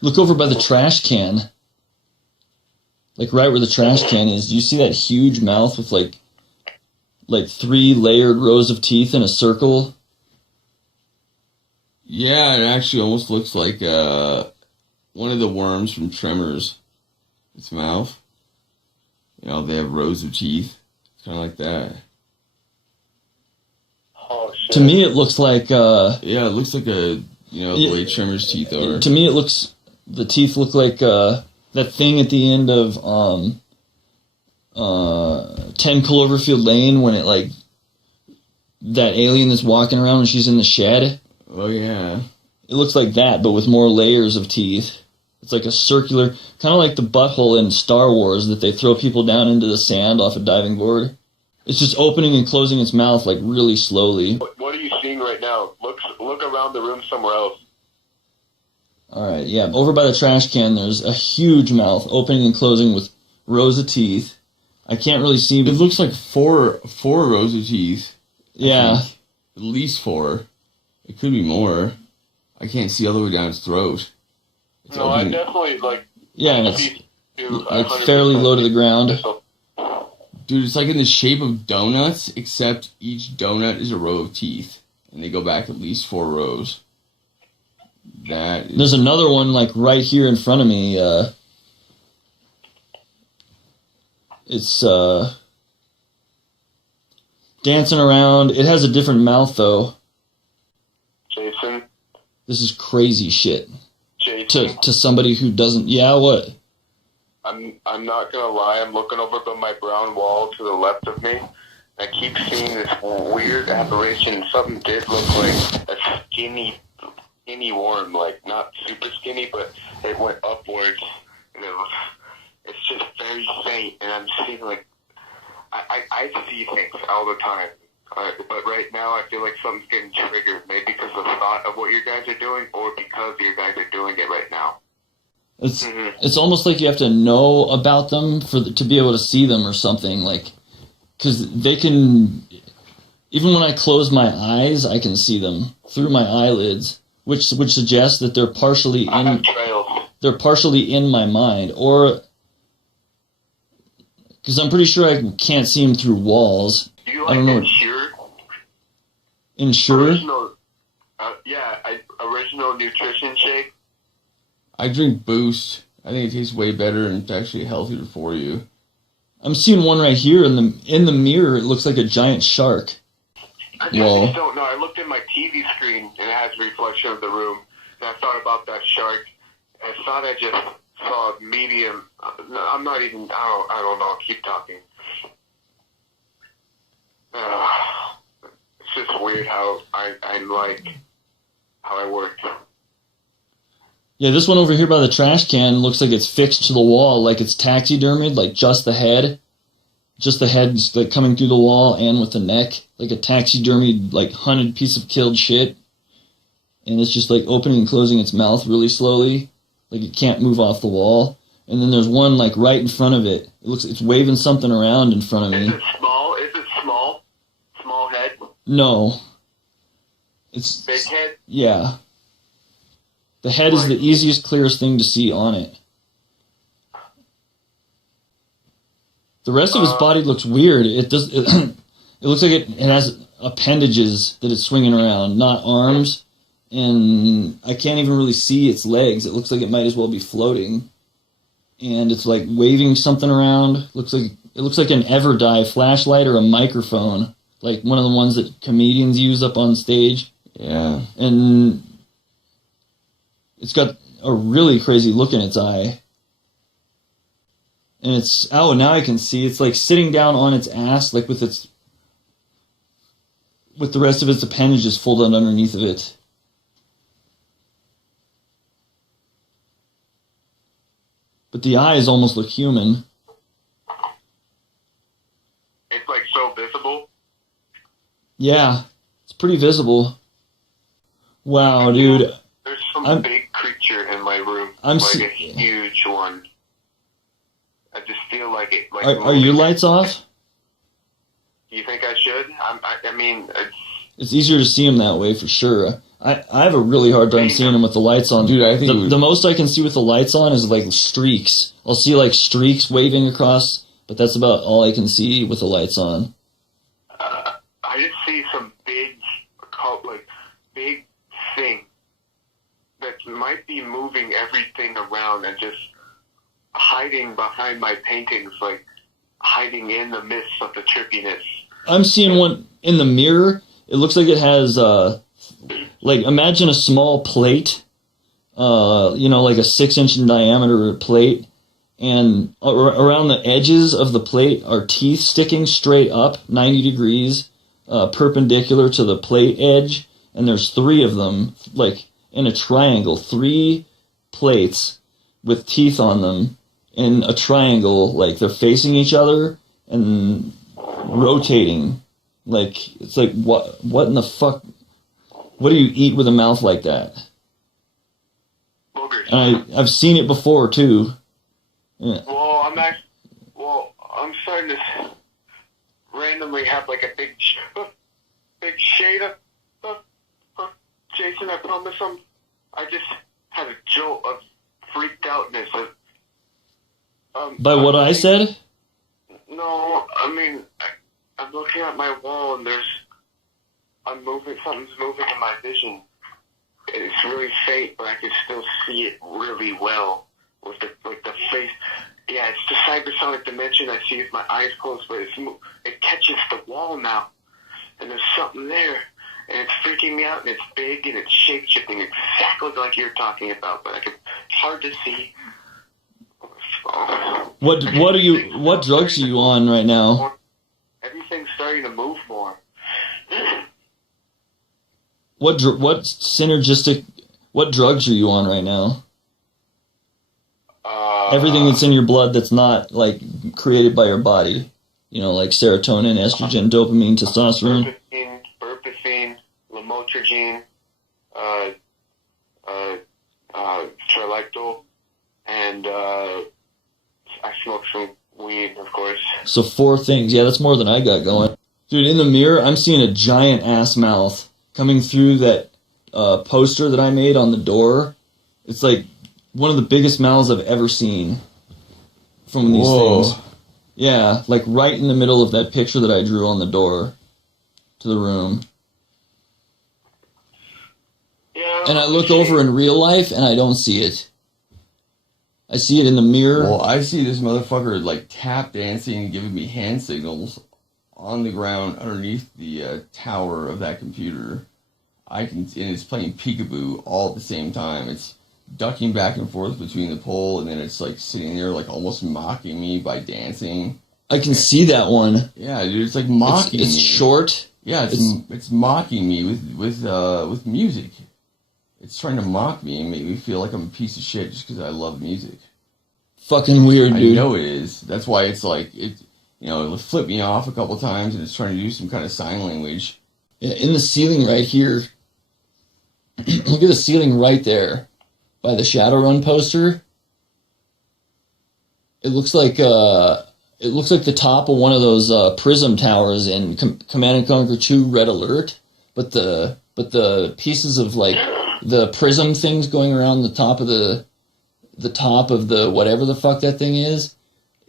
Look over by the trash can. Like right where the trash can is. Do you see that huge mouth with like 3 layered rows of teeth in a circle? Yeah, it actually almost looks like one of the worms from Tremors. Its mouth. You know, they have rows of teeth. It's kind of like that. Oh, shit. To me, it looks like... yeah, it looks like the way Tremors' teeth are. To me, the teeth look like that thing at the end of 10 Cloverfield Lane when it, like, that alien that's walking around when she's in the shed. Oh, yeah. It looks like that, but with more layers of teeth. It's like a circular, kind of like the butthole in Star Wars that they throw people down into the sand off a diving board. It's just opening and closing its mouth, like, really slowly. What are you seeing right now? Look around the room somewhere else. Alright, yeah. Over by the trash can, there's a huge mouth, opening and closing with rows of teeth. I can't really see... It looks like four rows of teeth. Yeah. At least 4. It could be more. I can't see all the way down its throat. No, I definitely, like... Yeah, and it's like fairly low to the ground. Dude, it's like in the shape of donuts, except each donut is a row of teeth. And they go back at least 4 rows. There's another one, like, right here in front of me. It's dancing around. It has a different mouth, though. Jason? This is crazy shit. Jason? To somebody who doesn't... Yeah, what? I'm not gonna lie, I'm looking over by my brown wall to the left of me. I keep seeing this weird aberration. Something did look like a skinny worm, like not super skinny, but it went upwards, and it's just very faint, and I'm seeing like, I see things all the time, but right now I feel like something's getting triggered, maybe because of the thought of what you guys are doing, or because you guys are doing it right now. It's almost like you have to know about them to be able to see them or something, like, because they can, even when I close my eyes, I can see them through my eyelids, which suggests that they're partially in my mind, or because I'm pretty sure I can't see them through walls. Do you like Ensure? Ensure? Original nutrition shake. I drink Boost. I think it tastes way better and it's actually healthier for you. I'm seeing one right here in the mirror. It looks like a giant shark. I just don't know. I looked at my TV screen and it has a reflection of the room, and I thought about that shark. I thought I just saw a medium. I'm not even. I don't know. Keep talking. It's just weird how how I work. Yeah, this one over here by the trash can looks like it's fixed to the wall, like it's taxidermied, like just the head. Just the head's like coming through the wall and with the neck, like a taxidermied, like hunted piece of killed shit. And it's just like opening and closing its mouth really slowly, like it can't move off the wall. And then there's one like right in front of it. It looks it's waving something around in front of me. Is it small? Is it small? Small head? No. It's big head? Yeah. The head is the easiest, clearest thing to see on it. The rest of his body looks weird. It looks like it has appendages that it's swinging around, not arms. And I can't even really see its legs. It looks like it might as well be floating. And it's like waving something around. It looks like an Everdive flashlight or a microphone, like one of the ones that comedians use up on stage. Yeah. And it's got a really crazy look in its eye. And it's, oh, now I can see, it's like sitting down on its ass, like with the rest of its appendages folded underneath of it. But the eyes almost look human. It's like so visible? Yeah, it's pretty visible. Wow, dude. There's some big creature in my room, a huge one. I just feel like it. Like are your lights off? You think I should? I mean, it's easier to see them that way for sure. I have a really hard time seeing them with the lights on. Dude, I think the most I can see with the lights on is like streaks. I'll see like streaks waving across, but that's about all I can see with the lights on. I just see some big thing that might be moving everything around and just hiding behind my paintings, like hiding in the midst of the trippiness. I'm seeing one in the mirror. It looks like it has, like, imagine a small plate, like a 6-inch in diameter plate, and around the edges of the plate are teeth sticking straight up 90 degrees, perpendicular to the plate edge, and there's 3 of them, like, in a triangle, 3 plates with teeth on them in a triangle, like they're facing each other and rotating. Like, it's like, what in the fuck? What do you eat with a mouth like that? Boogers. And I've seen it before, too. Yeah. Well, I'm starting to randomly have like a big shade of Jason, I promise I just had a jolt of freaked outness. By what I said? No, I mean, I'm looking at my wall and something's moving in my vision. It's really faint, but I can still see it really well with the face. Yeah, it's the cybersonic dimension I see with my eyes closed, but it catches the wall now, and there's something there, and it's freaking me out, and it's big, and it's shape-shifting exactly like you're talking about, but it's hard to see. What drugs are you on right now? Everything's starting to move more. What drugs are you on right now? Everything that's in your blood that's not, like, created by your body. Like serotonin, estrogen, dopamine, testosterone. Burpacine, lamotrigine, Trilectal, and I smoke some weed, of course. So 4 things. Yeah, that's more than I got going. Dude, in the mirror, I'm seeing a giant ass mouth coming through that poster that I made on the door. It's like one of the biggest mouths I've ever seen from these things. Yeah, like right in the middle of that picture that I drew on the door to the room. Yeah. And I look over in real life and I don't see it. I see it in the mirror. Well, I see this motherfucker like tap dancing and giving me hand signals on the ground underneath the tower of that computer. And it's playing peekaboo all at the same time. It's ducking back and forth between the pole, and then it's like sitting there like almost mocking me by dancing. I can see that one. Yeah, dude, it's like mocking it's me. Short. Yeah, it's mocking me with music. It's trying to mock me and make me feel like I'm a piece of shit just because I love music. Fucking weird, dude. I know it is. That's why it's like it'll flip me off a couple times, and it's trying to do some kind of sign language. Yeah, in the ceiling right here. Look at the ceiling right there, by the Shadowrun poster. It looks like the top of one of those prism towers in Command & Conquer 2 Red Alert, but the pieces of like the prism things going around the top of the whatever the fuck that thing is.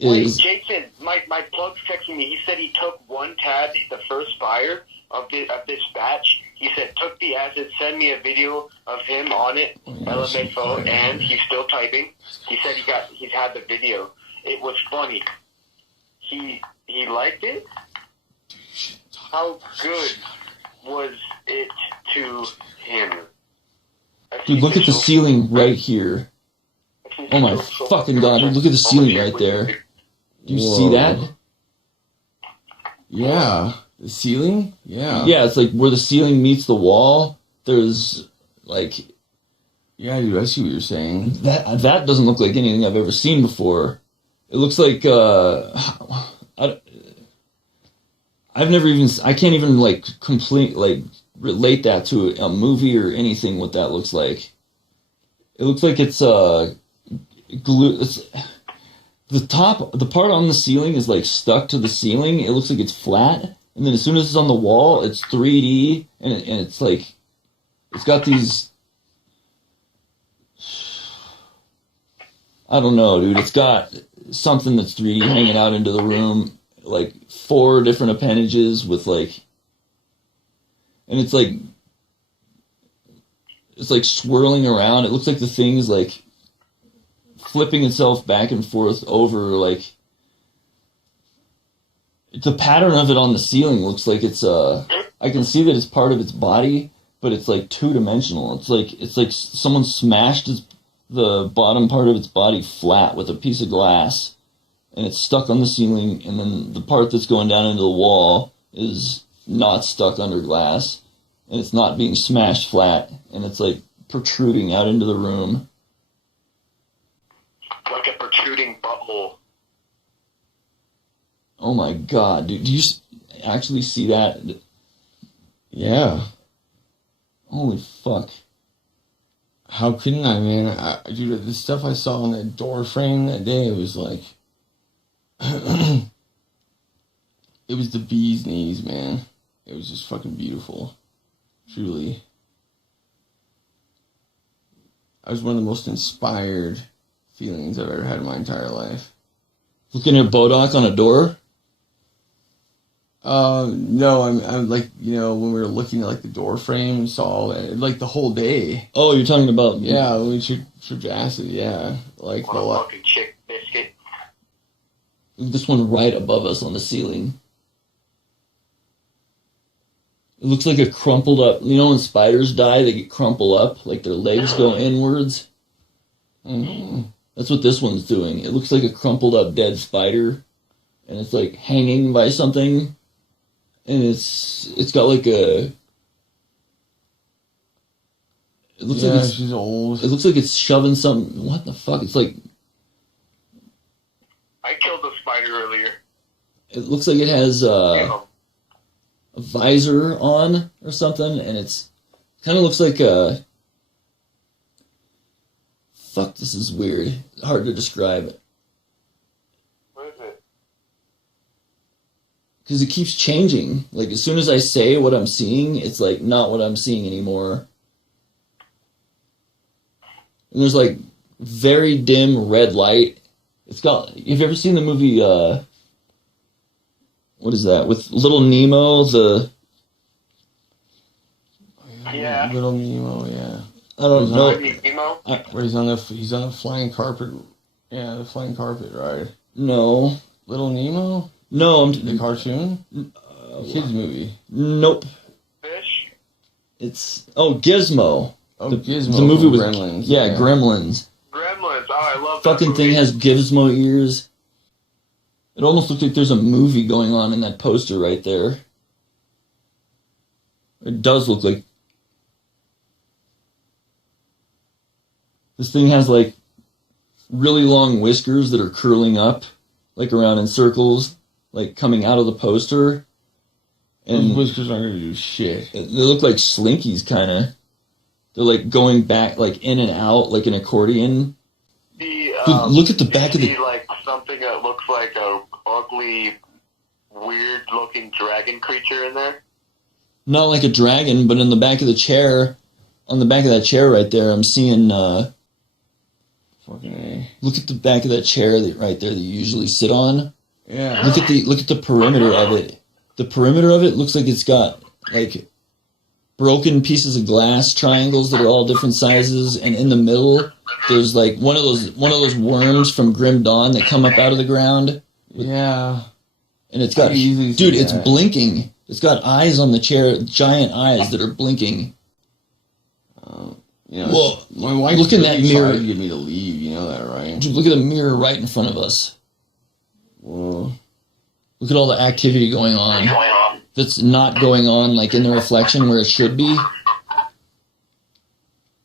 Wait, Jason, my plug's texting me. He said he took 1 tab, the first fire of this batch. He said, took the acid, send me a video of him on it, LMFO, and he's still typing. He said he's had the video. It was funny. He liked it? How good was it to him? Dude, look at the ceiling right here. Oh my fucking god, dude, look at the ceiling right there. Do you see that? Yeah. The ceiling? Yeah. Yeah, it's like where the ceiling meets the wall. There's like... Yeah, dude, I see what you're saying. That doesn't look like anything I've ever seen before. It looks like... I can't even like relate that to a movie or anything what that looks like. It looks like it's glue. The part on the ceiling is like stuck to the ceiling. It looks like it's flat, and then as soon as it's on the wall, it's 3D, and it's like It's got these. I don't know, dude. It's got something that's 3D hanging out into the room, like 4 different appendages with like, and it's like swirling around. It looks like the thing's like flipping itself back and forth over like. The pattern of it on the ceiling looks like it's I can see that it's part of its body, but it's like 2-dimensional. It's like someone smashed the bottom part of its body flat with a piece of glass, and it's stuck on the ceiling, and then the part that's going down into the wall is not stuck under glass, and it's not being smashed flat, and it's like protruding out into the room. Like a protruding butthole. Oh my god, dude. Do you actually see that? Yeah. Holy fuck. How couldn't I, man? Dude, the stuff I saw on that door frame that day, it was like... it was the bee's knees, man. It was just fucking beautiful. Truly. I was one of the most inspired feelings I've ever had in my entire life. Looking at Bodok on a door? No, I'm like, you know, when we were looking at like the door frame and saw that, like the whole day. Oh, you're talking about... Yeah, when we tripped acid, yeah. Like What a fucking chick biscuit. This one right above us on the ceiling. It looks like a crumpled up... You know when spiders die, they get crumpled up? Like their legs go inwards? Mm-hmm. That's what this one's doing. It looks like a crumpled up dead spider. And it's like hanging by something. And it's got like a... It looks like it's... she's old. It looks like it's shoving something... What the fuck? It's like... I killed a spider earlier. It looks like it has a visor on or something, and it's... Kind of looks like a... Fuck, this is weird. Hard to describe it. What is it? Because it keeps changing. Like, as soon as I say what I'm seeing, it's, like, not what I'm seeing anymore. And there's, like, very dim red light. It's got... Have you ever seen the movie, what is that? With Little Nemo, the... Yeah. Little Nemo, yeah. I don't know. Nemo? Where he's on the flying carpet. Yeah, the flying carpet ride. No. Little Nemo? No, The cartoon? Kids movie. Nope. Fish? It's... Oh, Gizmo. Oh, Gizmo. The movie was... Gremlins. Yeah, Gremlins. Gremlins. Oh, I love that Fucking movie. thing has Gizmo ears. It almost looks like there's a movie going on in that poster right there. It does look like... This thing has, like, really long whiskers that are curling up, like, around in circles, like, coming out of the poster. And Those whiskers aren't gonna do shit. they look like slinkies, kind of. They're, like, going back, like, in and out, like an accordion. Dude, look at the back of the... See, like, something that looks like a ugly, weird-looking dragon creature in there? Not like a dragon, but in the back of the chair, on the back of that chair right there, I'm seeing... Fucking A. Look at the back of that chair right there that you usually sit on. Yeah. Look at the perimeter of it. The perimeter of it looks like it's got like broken pieces of glass triangles that are all different sizes, and in the middle there's like one of those worms from Grim Dawn that come up out of the ground. Yeah. And it's got dude, it's blinking. It's got eyes on the chair, giant eyes that are blinking. You know, well, my wife look in that mirror. tried to get me to leave. You know that, right? Dude, look at the mirror right in front of us. Whoa. Look at all the activity going on. That's not going on like in the reflection where it should be.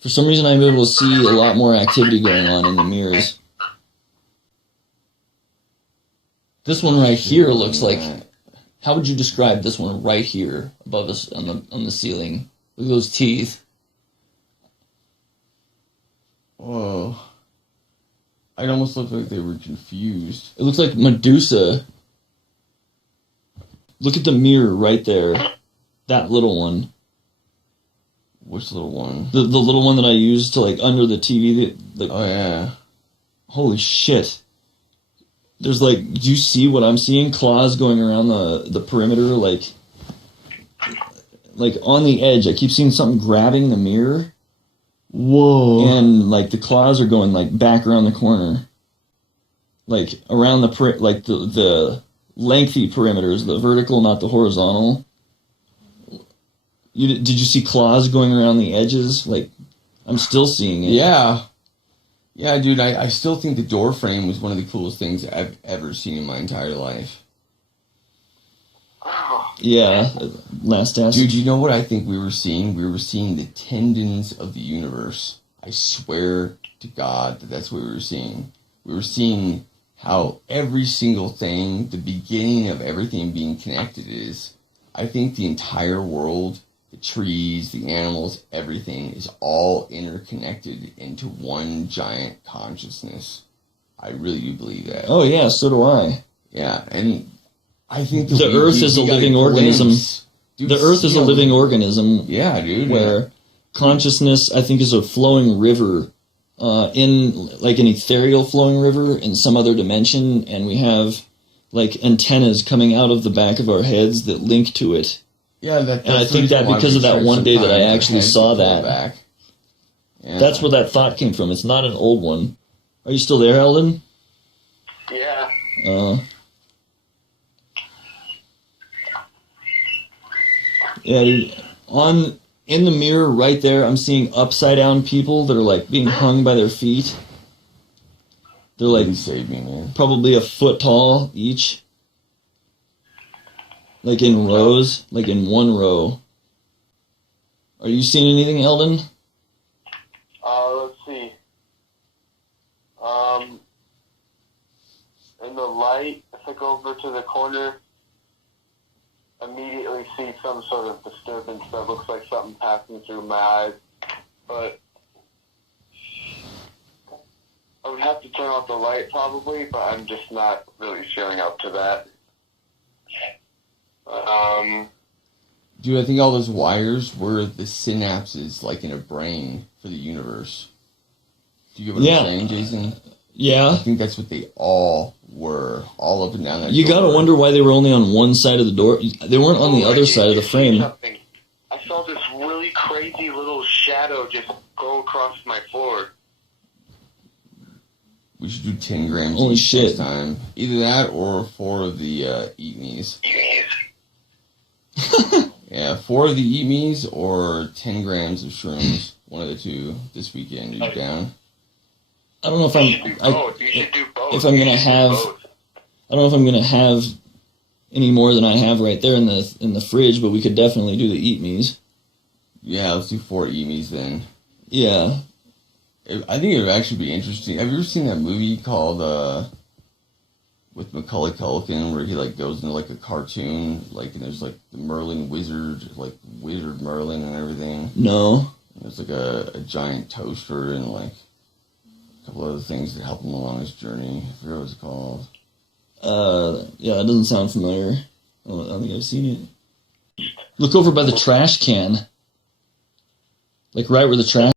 For some reason, I'm able to see a lot more activity going on in the mirrors. This one right here looks like... How would you describe this one right here above us on the ceiling? Look at those teeth. Whoa. It almost looked like they were confused. It looks like Medusa. Look at the mirror right there. That little one. Which little one? The little one that I used to like under the TV. Oh yeah. Holy shit! There's like, do you see what I'm seeing? Claws going around the perimeter, like on the edge. I keep seeing something grabbing the mirror. Whoa! And like the claws are going like back around the corner, like around the lengthy perimeters, the vertical, not the horizontal. Did you see claws going around the edges? Like, I'm still seeing it. Yeah. Yeah, dude, I still think the door frame was one of the coolest things I've ever seen in my entire life. Yeah, last acid. Dude, you know what I think we were seeing? We were seeing the tendons of the universe. I swear to God that's what we were seeing. We were seeing how every single thing, the beginning of everything being connected is. I think the entire world, the trees, the animals, everything is all interconnected into one giant consciousness. I really do believe that. Oh yeah, so do I. Yeah, and I think the Earth is a living organism. Dude, the Earth is a living organism. Yeah, dude. Where consciousness, I think, is a flowing river, in like an ethereal flowing river in some other dimension, and we have like antennas coming out of the back of our heads that link to it. Yeah, and I think that because of that one day that I actually saw that, yeah. That's where that thought came from. It's not an old one. Are you still there, Eldon? Yeah. Yeah, dude. In the mirror right there, I'm seeing upside down people that are like being hung by their feet. They're like, save me, man. Probably a foot tall each. Like in rows, like in one row. Are you seeing anything, Eldon? Let's see. In the light, if I go over to the corner, immediately see some sort of disturbance that looks like something passing through my eyes. But I would have to turn off the light probably, but I'm just not really feeling up to that. Dude, I think all those wires were the synapses, like in a brain for the universe. Do you get what I'm saying, Jason? Yeah. I think that's what they all were, all up and down that You door. gotta wonder why they were only on one side of the door. They weren't on the other side of the frame. I saw this really crazy little shadow just go across my floor. We should do 10 grams Holy each shit. next time. Either that or 4 of the Eat Me's. Yeah, 4 of the Eat Me's or 10 grams of shrooms. One of the two this weekend. Are you down? I don't know if You should do both. If I'm gonna have, I don't know if I'm gonna have any more than I have right there in the fridge, but we could definitely do the Eat Me's. Yeah, let's do 4 Eat Me's then. Yeah. I think it would actually be interesting. Have you ever seen that movie called with Macaulay Culkin where he like goes into like a cartoon, like, and there's like the Merlin wizard, like Wizard Merlin and everything? No. And there's like a giant toaster and like a couple other things that help him along his journey. I forget what it's called. Yeah, it doesn't sound familiar. I don't think I've seen it. Look over by the trash can. Like right where the trash